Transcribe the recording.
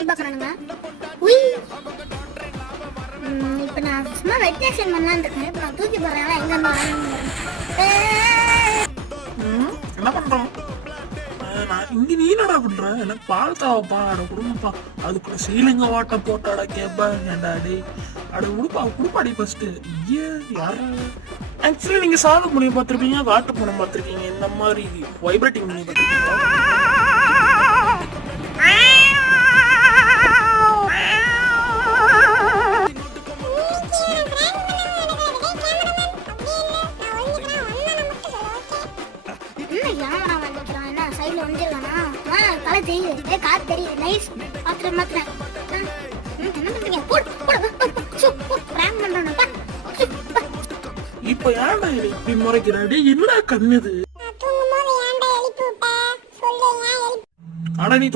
எப்படி பாக்குறானுங்க. உய் இப்ப நான் சும்மா வெட்டினேஷன் பண்ணலான்னு இருக்கேன். இப்ப நான் தூக்கி போடுறேன். எங்க இருந்து வரானுங்க. என்ன பண்றோம்? இங்க நீ என்னடா பண்ற? எனக்கு பால் தாவப்பா, அட குடும்பப்பா. அதுக்குள்ள சீலிங்க வாட்ட போட்டாடா கேப்பா ஏண்டாடி. அட குடுப்பாடி ஃபர்ஸ்ட். யாரு? ஆக்சுவலி நீங்க சாதம் பண்ணி பார்த்துருப்பீங்க, வாட்டு பண்ண பார்த்துருக்கீங்க, இந்த மாதிரி வைப்ரேட்டிங் பண்ணி பார்த்துருக்கீங்க. இப்ப ஏன்டா இப்படி முறைக்கிறாடி? என்னடா கண்ணுது? அட நீ